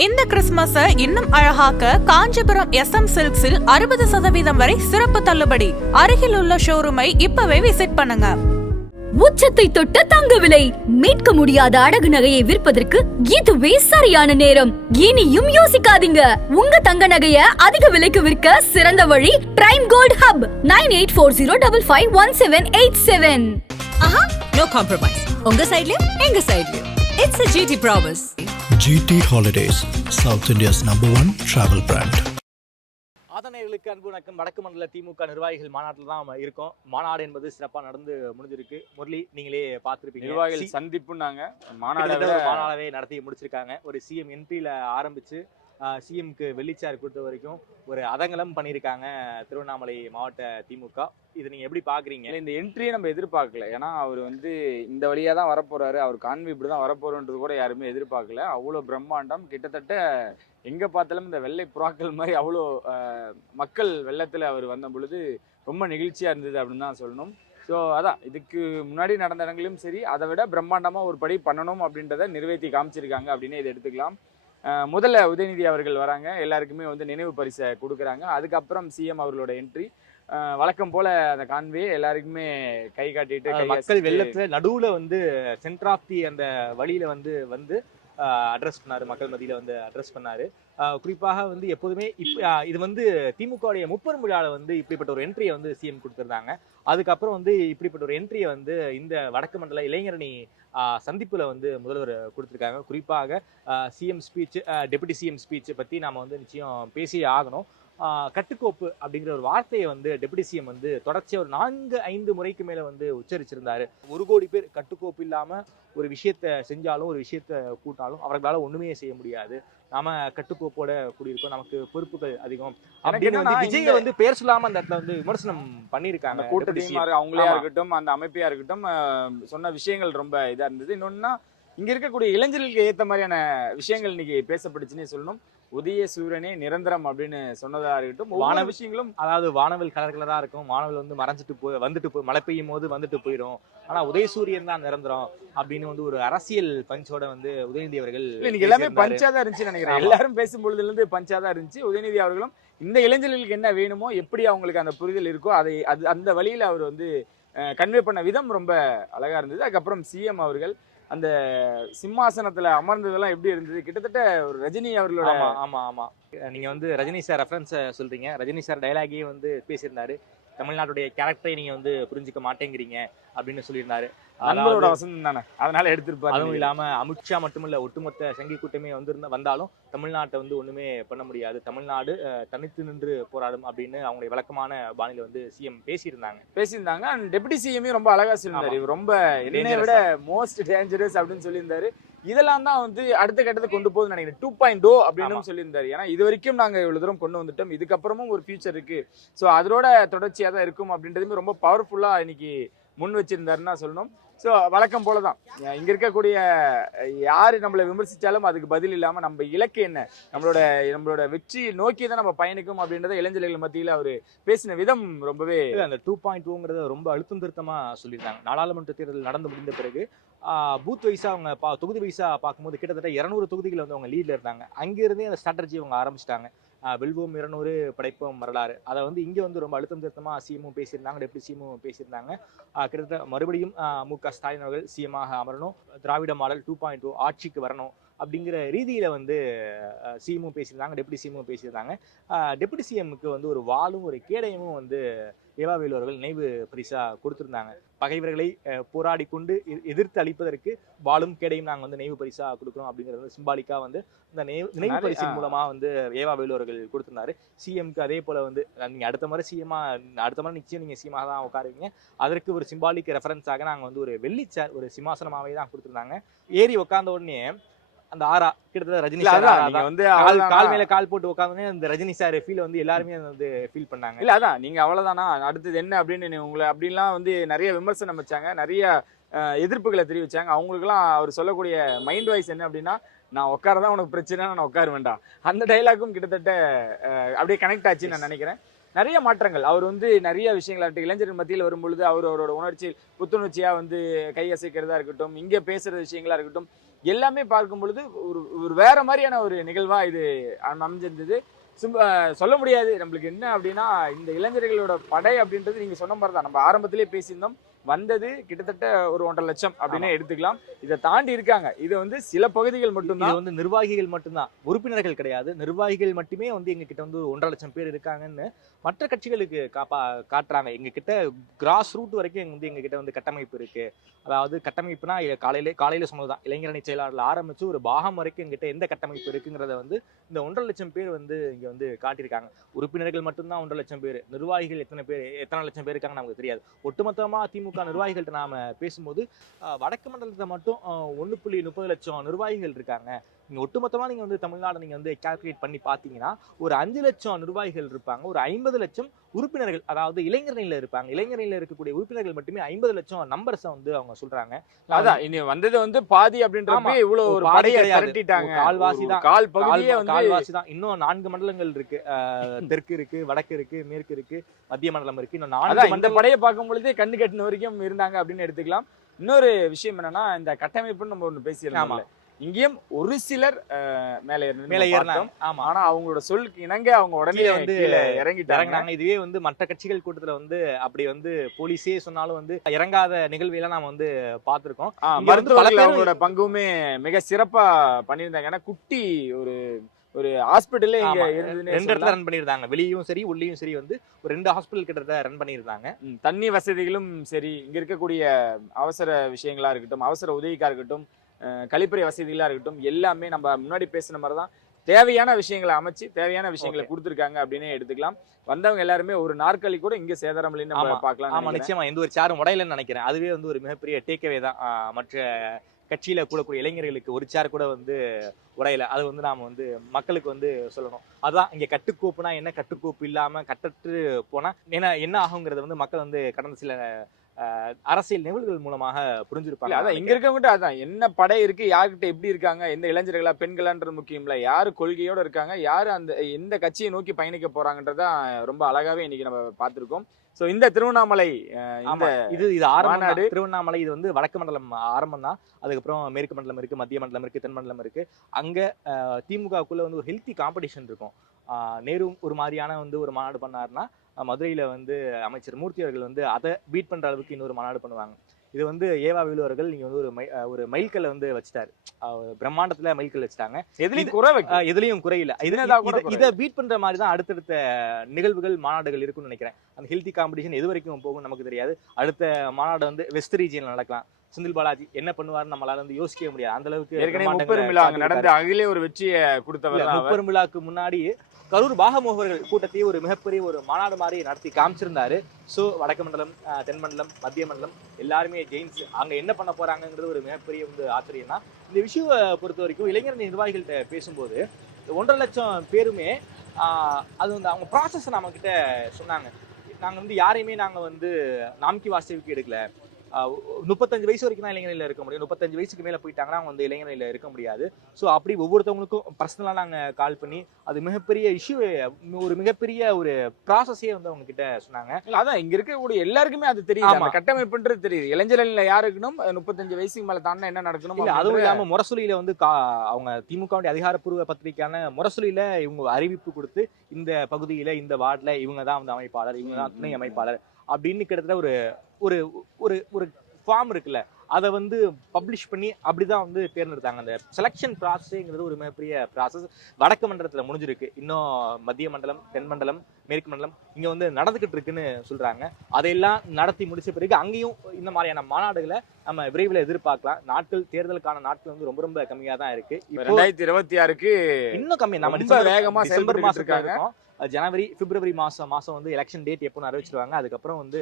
இந்த கிறிஸ்துமஸை இன்னும் அழகாக்க காஞ்சிபுரம் SM சில்க்ஸில் 60% வரை சிறப்பு தள்ளுபடி. அருகில் உள்ள ஷோரூமை இப்பவே விசிட் பண்ணுங்க. உச்சத்தை தொட்ட தங்க விலை, மீட்க முடியாத அடகு நகையை விற்பதற்கு இதுவே சரியான நேரம். இனியும் யோசிக்காதீங்க. உங்க தங்க நகைய அதிக விலைக்கு விற்க சிறந்த வழி பிரைம் கோல்ட் ஹப் 9840551787. ஆஹா, no compromise. உங்க சைடுலயும் எங்க சைடுலயும். It's a GT promise. GT Holidays, South India's #1 travel brand. ஆதனைகளுக்கு அன்பு வணக்கம். வடக்கு மண்டல திமுக நிர்வாகிகள் மாநாட்டில் தான் நம்ம இருக்கோம். மாநாடு என்பது சிறப்பாக நடந்து முடிஞ்சிருக்கு. முரளி, நீங்களே பார்த்துருப்பீங்க. நிர்வாகிகள் சந்திப்புனாங்க மாநாடவே நடத்தி முடிச்சிருக்காங்க. ஒரு சிஎம் என்ட்ரியில் ஆரம்பிச்சு சிஎம்க்கு வெள்ளிச்சார் கொடுத்த வரைக்கும் ஒரு அதங்கலம் பண்ணியிருக்காங்க திருவண்ணாமலை மாவட்ட திமுக. இது நீங்கள் எப்படி பார்க்குறீங்க? இந்த என்ட்ரியை நம்ம எதிர்பார்க்கல. ஏன்னா அவர் இந்த வழியாக தான் வரப்போறாரு, அவர் கான்வி இப்படி தான் வரப்போறன்றது கூட யாருமே எதிர்பார்க்கல. அவ்வளோ பிரம்மாண்டம். கிட்டத்தட்ட எங்கே பார்த்தாலும் இந்த வெள்ளை புறாக்கள் மாதிரி அவ்வளோ மக்கள் வெள்ளத்தில் அவர் வந்த பொழுது ரொம்ப நெகிழ்ச்சியாக இருந்தது அப்படின்னு தான் சொல்லணும். ஸோ அதான் இதுக்கு முன்னாடி நடந்த இடங்களிலும் சரி, அதை விட பிரம்மாண்டமாக ஒரு படி பண்ணணும் அப்படின்றத நிறைவேற்றி காமிச்சிருக்காங்க அப்படின்னு இதை எடுத்துக்கலாம். முதல்ல உதயநிதி அவர்கள் வராங்க, எல்லாருக்குமே நினைவு பரிசை கொடுக்குறாங்க. அதுக்கப்புறம் சிஎம் அவர்களோட என்ட்ரி. வழக்கம் போல அந்த கான்வே எல்லாருக்குமே கை காட்டிட்டு மக்கள் வெள்ளத்துல நடுவுல சென்டர் ஆஃப் தி அந்த வழியில வந்து அட்ரஸ் பண்ணாரு. மக்கள் மத்தியில அட்ரஸ் பண்ணாரு. குறிப்பாக எப்போதுமே இது திமுக முப்பெரும் விழாவில் இப்படிப்பட்ட ஒரு என்ட்ரியை சிஎம் கொடுத்துருந்தாங்க. அதுக்கப்புறம் இப்படிப்பட்ட ஒரு என்ட்ரியை இந்த வடக்கு மண்டல இளைஞரணி சந்திப்புல முதல்வர் கொடுத்துருக்காங்க. குறிப்பாக CM speech, deputy CM speech பத்தி நாம நிச்சயம் பேசியே ஆகணும். கட்டுக்கோப்பு அப்படிங்கிற ஒரு வார்த்தையை டெபுட்டி சிஎம் தொடர்ச்சியா ஒரு 4-5 முறைக்கு மேல உச்சரிச்சிருந்தாரு. 1 கோடி பேர் கட்டுக்கோப்பு இல்லாம ஒரு விஷயத்த செஞ்சாலும் ஒரு விஷயத்த கூட்டாலும் அவர்களால ஒண்ணுமே செய்ய முடியாது. நாம கட்டுக்கோப்போட கூடியிருக்கோம், நமக்கு பொறுப்புகள் அதிகம் அப்படின்னு விஜய் பேர் சொல்லாம அந்த இடத்துல விமர்சனம் பண்ணியிருக்காங்க. கூட்டணிமாரு அவங்களே இருக்கட்டும், அந்த அமைப்பையா இருக்கட்டும், சொன்ன விஷயங்கள் ரொம்ப இதா இருந்தது. இன்னொன்னா, இங்க இருக்கக்கூடிய இளைஞர்களுக்கு ஏற்ற மாதிரியான விஷயங்கள் இன்னைக்கு பேசப்பட்டுச்சுன்னே சொல்லணும். உதய சூரியனே நிரந்தரம் அப்படின்னு சொன்னதா இருக்கட்டும், வான விஷயங்களும், அதாவது வானவில் கலர் கலரா இருக்கும். வானவில் மறைஞ்சிட்டு வந்துட்டு மழை பெய்யும் போது வந்துட்டு போயிடும். ஆனா உதயசூரியன் தான் நிரந்தரம் அப்படின்னு ஒரு அரசியல் பஞ்சோட உதயநிதி அவர்கள் இன்னைக்கு எல்லாமே பஞ்சாதான் இருந்துச்சு நினைக்கிறேன். எல்லாரும் பேசும்பொழுதுல இருந்து பஞ்சாதான் இருந்துச்சு. உதயநிதி அவர்களும் இந்த இளைஞர்களுக்கு என்ன வேணுமோ, எப்படி அவங்களுக்கு அந்த புரிதல் இருக்கோ அதை அந்த வழியில அவர் கன்வே பண்ண விதம் ரொம்ப அழகா இருந்தது. அதுக்கப்புறம் சிஎம் அவர்கள் அந்த சிம்மாசனத்துல அமர்ந்ததெல்லாம் எப்படி இருந்தது? கிட்டத்தட்ட ஒரு ரஜினி அவர்களோட. ஆமா நீங்க ரஜினி சார் ரெஃபரன்ஸ் சொல்றீங்க. ரஜினி சார் டைலாகே பேசியிருந்தாரு. தமிழ்நாட்டுடைய கேரக்டரை நீங்க புரிஞ்சுக்க மாட்டேங்கிறீங்க அப்படின்னு சொல்லியிருந்தாரு. அன்பரோட வசந்தம் தானே, அதனால எடுத்திருப்பாரு. அதுவும் இல்லாம அமித்ஷா மட்டுமில்ல, ஒட்டுமொத்த சங்கி கூட்டமே வந்தாலும் தமிழ்நாட்டை ஒண்ணுமே பண்ண முடியாது, தமிழ்நாடு தனித்து நின்று போராடும் அப்படின்னு அவங்களுடைய விளக்கமான பாணியில சிஎம் பேசியிருந்தாங்க. டெபுட்டி சிஎம் ரொம்ப அழகா சொல்லியிருந்தாரு. இவர் ரொம்ப என்னை விட மோஸ்ட் டேஞ்சரஸ் அப்படின்னு சொல்லியிருந்தாரு. இதெல்லாம் தான் அடுத்த கட்டத்தை கொண்டு போகுதுன்னு நினைக்கிறேன். 2.0 அப்படின்னு சொல்லியிருந்தாரு. ஏன்னா இது வரைக்கும் நாங்க இவ்வளவு தூரம் கொண்டு வந்துட்டோம், இதுக்கப்புறமும் ஒரு ஃபியூச்சர் இருக்கு, ஸோ அதோட தொடர்ச்சியா தான் இருக்கும் அப்படின்றதுமே ரொம்ப பவர்ஃபுல்லா இன்னைக்கு முன் வச்சிருந்தாருன்னா சொல்லணும். ஸோ வழக்கம் போலதான் இங்க இருக்கக்கூடிய யாரு நம்மளை விமர்சிச்சாலும் அதுக்கு பதில் இல்லாம நம்ம இலக்கு என்ன, நம்மளோட வெற்றி நோக்கி தான் நம்ம பயணிக்கும் அப்படின்றத இளைஞர்கள் மத்தியில அவரு பேசின விதம் ரொம்பவே அந்த 2.2ங்கிறத ரொம்ப அழுத்தம் திருத்தமா சொல்லியிருந்தாங்க. நாடாளுமன்ற தேர்தல் நடந்து முடிந்த பிறகு பூத் வைஸா அவங்க தொகுதி வைஸா பார்க்கும்போது கிட்டத்தட்ட 200 தொகுதிகள் அவங்க லீட்ல இருந்தாங்க. அங்கிருந்தே அந்த ஸ்ட்ராட்டஜி அவங்க ஆரம்பிச்சிட்டாங்க. வெல்வோம் 200 படைப்போம் வரலாறு. அதை இங்க ரொம்ப அழுத்தம் திருத்தமா சிஎமும் பேசியிருந்தாங்க, டெப்டி சிஎமும் பேசியிருந்தாங்க. கிட்டத்தட்ட மறுபடியும் முக ஸ்டாலின் அவர்கள் சிஎமாக அமரணும், திராவிட மாடல் 2.0 ஆட்சிக்கு வரணும் அப்படிங்கிற ரீதியில சிஎமும் பேசியிருந்தாங்க, டெப்டி சிஎமும் பேசியிருந்தாங்க. டெப்டி சிஎம்க்கு ஒரு வாளும் ஒரு கேடயமும் ஏவா வேலு அவர்கள் நினைவு பரிசா கொடுத்திருந்தாங்க. பகைவர்களை போராடி கொண்டு எதிர்த்து அளிப்பதற்கு வாளும் கேடையும் நாங்க நினைவு பரிசா கொடுக்குறோம் அப்படிங்கிறது சிம்பாலிக்கா இந்த நினைவு பரிசின் மூலமா ஏவா வேலு அவர்கள் கொடுத்திருந்தாரு. சிஎம்க்கு அதே போல நீங்க அடுத்த முறை நிச்சயம் நீங்க சிஎமாக தான் உட்காருவீங்க, அதற்கு ஒரு சிம்பாலிக் ரெஃபரன்ஸாக நாங்க ஒரு வெள்ளி சேர், ஒரு சிம்மாசனமாவே தான் கொடுத்திருந்தாங்க. ஏறி உட்கார்ந்த உடனே அந்த ஆரா கிட்டத்தட்ட ரஜினி சார் கால் மேல கால் போட்டு உட்காந்து இந்த ரஜினி சார் ஃபீல் எல்லாருமே ஃபீல் பண்ணாங்க. இல்ல அதான் நீங்க அவ்வளவுதானா, அடுத்தது என்ன அப்படின்னு உங்களை அப்படின்லாம் நிறைய விமர்சனம் வச்சாங்க, நிறைய எதிர்ப்புகளை தெரிவிச்சாங்க. அவங்களுக்குலாம் அவர் சொல்லக்கூடிய மைண்ட் வாய்ஸ் என்ன அப்படின்னா, நான் உட்காரதான் உனக்கு பிரச்சனை, நான் உட்கார வேண்டாம். அந்த டைலாக்கும் கிட்டத்தட்ட அப்படியே கனெக்ட் ஆச்சுன்னு நான் நினைக்கிறேன். நிறைய மாற்றங்கள் அவர் நிறைய விஷயங்கள் இளைஞர்கள் மத்தியில் வரும்பொழுது அவரோட உணர்ச்சி புத்துணர்ச்சியா கை அசைக்கிறதா இருக்கட்டும், இங்க பேசுற விஷயங்களா இருக்கட்டும், எல்லாமே பார்க்கும் பொழுது ஒரு வேற மாதிரியான ஒரு நிகழ்வா இது அமைஞ்சிருந்தது. சொல்ல முடியாது நம்மளுக்கு என்ன அப்படின்னா, இந்த இளைஞர்களோட படை அப்படின்றது நீங்க சொன்ன மாதிரி தான் நம்ம ஆரம்பத்திலேயே பேசியிருந்தோம். வந்தது கிட்டத்தட்ட ஒரு 1.5 லட்சம் அப்படின்னு எடுத்துக்கலாம். இதை தாண்டி இருக்காங்க. இது வந்து சில பகுதிகள் மட்டும்தான். இது வந்து நிர்வாகிகள் மட்டும்தான், உறுப்பினர்கள் கிடையாது. நிர்வாகிகள் மட்டுமே வந்து எங்க கிட்ட வந்து 1.5 லட்சம் பேர் இருக்காங்கன்னு மற்ற கட்சிகளுக்கு காட்டுறாங்க. எங்க கிட்ட கிராஸ் ரூட் வரைக்கும் எங்க கிட்ட வந்து கட்டமைப்பு இருக்கு. அதாவது கட்டமைப்புனா காலையில சொன்னதுதான், இளைஞரணி செயலாளர்ல ஆரம்பிச்சு ஒரு பாகம் வரைக்கும் எங்கிட்ட எந்த கட்டமைப்பு இருக்குங்கிறத வந்து இந்த 1.5 லட்சம் பேர் வந்து இங்க வந்து காட்டியிருக்காங்க. உறுப்பினர்கள் மட்டும்தான் 1.5 லட்சம் பேர். நிர்வாகிகள் எத்தனை லட்சம் பேர் இருக்காங்கன்னு நமக்கு தெரியாது. ஒட்டுமொத்தமா திமுக நிர்வாகிகள்ட்ட நாம பேசும்போது வடக்கு மண்டலத்துல மட்டும் 1.30 லட்சம் நிர்வாகிகள் இருக்காங்க. நீங்க ஒட்டுமொத்தமா நீங்க வந்து தமிழ்நாடு நீங்க வந்து கால்குலேட் பண்ணி பாத்தீங்கன்னா ஒரு 5 லட்சம் நிர்வாகிகள் இருப்பாங்க, ஒரு 50 லட்சம் உறுப்பினர்கள், அதாவது இளைஞரணியில இருப்பாங்க. இளைஞரணியில இருக்கக்கூடிய உறுப்பினர்கள் மட்டுமே 50 லட்சம் நம்பர்ஸை வந்து அவங்க சொல்றாங்க. அதான் இனி வந்தது வந்து பாதி அப்படின்றப்ப இவ்வளவு ஒரு படையை திரட்டிட்டாங்க. கால்வாசி தான், கால்வாசி தான். இன்னும் 4 மண்டலங்கள் இருக்கு. தெற்கு இருக்கு, வடக்கு இருக்கு, மேற்கு இருக்கு, மத்திய மண்டலம் இருக்கு. இன்னும் 4 இந்த படையை பார்க்கும் பொழுது கண்ணு கட்டின வரைக்கும் இருந்தாங்க அப்படின்னு எடுத்துக்கலாம். இன்னொரு விஷயம் என்னன்னா, இந்த கட்டமைப்புன்னு நம்ம ஒண்ணு பேசிடலாம். இங்கேயும் ஒரு சிலர் மேல ஏறினாங்க. ஆனா அவங்களோட சொல்லுக்கு இணங்க அவங்க உடனே வந்து இறங்கிட்டாங்க. இதுவே வந்து மற்ற கட்சிகள் கூட்டத்துல வந்து அப்படி வந்து போலீஸே சொன்னாலும் வந்து இறங்காத நிகழ்வுலாம் நாம வந்து பாத்திருக்கோம். மருத்துவர்கள் அவங்களோட பங்குமே மிக சிறப்பா பண்ணியிருந்தாங்க. ஏன்னா குட்டி ஒரு ஹாஸ்பிட்டல்ல இங்க 2 இடத்துல ரன் பண்ணிருந்தாங்க. வெளியும் சரி உள்ளேயும் சரி வந்து ஒரு 2 ஹாஸ்பிட்டல் கிட்ட ரன் பண்ணிருந்தாங்க. தண்ணி வசதிகளும் சரி, இங்க இருக்கக்கூடிய அவசர விஷயங்களா இருக்கட்டும், அவசர உதவிக்கா இருக்கட்டும், கழிப்பறை வசதிகளா இருக்கட்டும், எல்லாமே நம்ம முன்னாடி பேசின மாதிரிதான் தேவையான விஷயங்களை அமைச்சு தேவையான விஷயங்களை கொடுத்துருக்காங்க அப்படின்னு எடுத்துக்கலாம். வந்தவங்க எல்லாருமே ஒரு நாற்காலி கூட இங்க சேதாரம் இல்லைன்னு நம்ம பார்க்கலாம். ஆமா, நிச்சயமா எந்த ஒரு சேரும் உடையலன்னு நினைக்கிறேன். அதுவே வந்து ஒரு மிகப்பெரிய டேக்அவே தான். மற்ற கட்சியில கூடக்கூடிய இளைஞர்களுக்கு ஒரு சேர் கூட வந்து உடையல. அது வந்து நாம வந்து மக்களுக்கு வந்து சொல்லணும். அதான் இங்க கட்டுக்கோப்புனா என்ன, கட்டுக்கோப்பு இல்லாம கட்டற்று போனா என்ன ஆகுங்கிறத வந்து மக்கள் வந்து கடந்த சில அரசியல் நிகழ்வுகள் மூலமாக புரிஞ்சிருப்பாங்க. அதான் இங்க இருக்கவங்கிட்ட அதான் என்ன படை இருக்கு, யாருக்கிட்ட எப்படி இருக்காங்க, எந்த இளைஞர்களா பெண்களான்றது முக்கியம் இல்ல, யாரு கொள்கையோட இருக்காங்க, யாரு அந்த எந்த கட்சியை நோக்கி பயணிக்க போறாங்கன்றதான் ரொம்ப அழகாவே இன்னைக்கு நம்ம பார்த்திருக்கோம். சோ இந்த திருவண்ணாமலை இது ஆரம்ப திருவண்ணாமலை இது வந்து வடக்கு மண்டலம் ஆரம்பம் தான். அதுக்கப்புறம் மேற்கு மண்டலம் இருக்கு, மத்திய மண்டலம் இருக்கு, தென் மண்டலம் இருக்கு. அங்க திமுகக்குள்ள வந்து ஒரு ஹெல்த்தி காம்படிஷன் இருக்கும். நேரு ஒரு மாதிரியான வந்து ஒரு மாநாடு பண்ணாருன்னா, மதுரையில வந்து அமைச்சர் மூர்த்தி அவர்கள் வந்து அதை பீட் பண்ற அளவுக்கு இன்னொரு மாநாடு பண்ணுவாங்க. இது வந்து ஏவா வேலு அவர்கள் நீங்க வந்து ஒரு மைல்கல்ல வந்து வச்சுட்டாரு. பிரம்மாண்டத்துல மைல்கல் வச்சுட்டாங்க. எதுலயும் குறையில. இதை பீட் பண்ற மாதிரி தான் அடுத்தடுத்த நிகழ்வுகள் மாநாடுகள் இருக்குன்னு நினைக்கிறேன். அந்த ஹெல்த்தி காம்படிஷன் எது வரைக்கும் போகும் நமக்கு தெரியாது. அடுத்த மாநாடு வந்து வெஸ்ட் ரீஜியன்ல நடக்கலாம். செந்தில் பாலாஜி என்ன பண்ணுவாருன்னு நம்மளால வந்து யோசிக்கவே முடியாது. அந்த அளவுக்கு நடந்த அகிலே ஒரு வெற்றியை கொடுத்தவர். முப்பெரும் விழாக்கு முன்னாடி கரூர் பாகமோகர்கள் கூட்டத்தையே ஒரு மிகப்பெரிய ஒரு மாநாடு மாதிரி நடத்தி காமிச்சிருந்தாரு. ஸோ வடக்கு மண்டலம், தென் மண்டலம், மத்திய மண்டலம் எல்லாருமே ஜெயின்ஸ் அங்க என்ன பண்ண போறாங்கிறது ஒரு மிகப்பெரிய வந்து ஆச்சரியம் தான். இந்த விஷயத்தை பொறுத்த வரைக்கும் இளைஞர் நிர்வாகிகள்கிட்ட பேசும்போது 1.5 லட்சம் பேருமே அது வந்து அவங்க ப்ராசஸ் நம்ம கிட்ட சொன்னாங்க. நாங்க வந்து யாரையுமே நாங்க வந்து நாம்கி வாசிவுக்கு எடுக்கல. 35 வயசு வரைக்கும் தான் இளைஞர்ல இருக்க முடியும். 35 வயசுக்கு மேல போயிட்டாங்கன்னா அவங்க வந்து இளைஞர்ல இருக்க முடியாது. ஸோ அப்படி ஒவ்வொருத்தவங்களுக்கும் பர்சனலா நாங்க கால் பண்ணி அது மிகப்பெரிய இஷ்யூ, ஒரு மிகப்பெரிய ஒரு ப்ராசஸே வந்து அவங்க கிட்ட சொன்னாங்க. அதான் இங்க இருக்கக்கூடிய எல்லாருக்குமே அது தெரியும், கட்டமைப்புன்றது தெரியுது. இளைஞர்ல யாருக்கணும் 35 வயசுக்கு மேல தாண்டா என்ன நடக்கணும். அதுவும் இல்லாம முரசொலியில வந்து அவங்க திமுகவுடைய அதிகாரப்பூர்வ பத்திரிகையான முரசொலியில இவங்க அறிவிப்பு கொடுத்து இந்த பகுதியில இந்த வார்டுல இவங்க தான் வந்து அமைப்பாளர், இவங்க தான் துணை அமைப்பாளர் அப்படின்னு கிட்டத்தட்ட ஒரு ஒரு ஒரு ஃபார்ம் இருக்குல்ல, அதை வந்து பப்ளிஷ் பண்ணி அப்படிதான் வந்து தேர்ந்தெடுத்தாங்க. அந்த செலக்ஷன் ப்ராசஸ்ங்கிறது ஒரு மிகப்பெரிய ப்ராசஸ். வடக்கு மண்டலத்துல முடிஞ்சிருக்கு. இன்னும் மத்திய மண்டலம், தென் மண்டலம், மேற்கு மண்டலம் இங்க வந்து நடந்துகிட்டு இருக்குன்னு சொல்றாங்க. அதையெல்லாம் நடத்தி முடிச்ச பிறகு அங்கேயும் இந்த மாதிரியான மாநாடுகளை நம்ம விரைவில் எதிர்பார்க்கலாம். நாட்கள், தேர்தலுக்கான நாட்கள் வந்து ரொம்ப ரொம்ப கம்மியா தான் இருக்கு. 2026க்கு இன்னும் கம்மி. நம்ம வேகமா டிசம்பர் மாசம் இருக்கோம். ஜனவரி, பிப்ரவரி மாசம் வந்து எலெக்ஷன் டேட் எப்போன்னு அறிவிச்சிருவாங்க. அதுக்கப்புறம் வந்து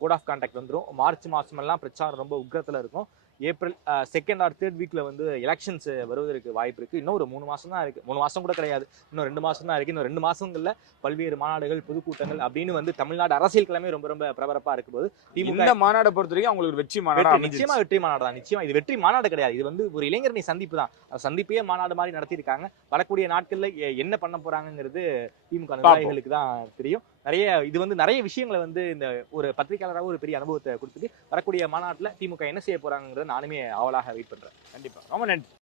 கோட் ஆஃப் கான்டாக்ட் வந்துடும். மார்ச் மாசம் எல்லாம் பிரச்சாரம் ரொம்ப உக்கிரத்துல இருக்கும். ஏப்ரல் 2nd or 3rd வீக்ல வந்து எலெக்ஷன்ஸ் வருவதற்கு வாய்ப்பு இருக்கு. இன்னும் ஒரு 3 மாசம் தான் இருக்கு. 3 மாசம் கூட கிடையாது, இன்னும் 2 மாசம் தான் இருக்கு. இன்னும் 2 மாசங்கள்ல பல்வேறு மாநாடுகள், பொதுக்கூட்டங்கள் அப்படின்னு வந்து தமிழ்நாடு அரசியல் கிழமை ரொம்ப ரொம்ப பிரபரப்பா இருக்கும்போது இந்த மாநாடு பொறுத்த வரைக்கும் அவங்களுக்கு வெற்றி மாநாடு, நிச்சயமா வெற்றி மாநாடு தான். நிச்சயமா இது வெற்றி மாநாடு கிடையாது, இது வந்து ஒரு இளைஞரணி சந்திப்பு தான். சந்திப்பே மாநாடு மாதிரி நடத்தியிருக்காங்க. வரக்கூடிய நாட்கள்ல என்ன பண்ண போறாங்கிறது திமுக நிர்வாகிகளுக்கு தான் தெரியும். இது வந்து நிறைய விஷயங்களை வந்து இந்த ஒரு பத்திரிகையாளராக ஒரு பெரிய அனுபவத்தை கொடுத்துட்டு வரக்கூடிய மாநாட்டில் திமுக என்ன செய்ய போறாங்கிறத நானுமே ஆவலாக வெயிட் பண்றேன். கண்டிப்பா ரொம்ப நன்றி.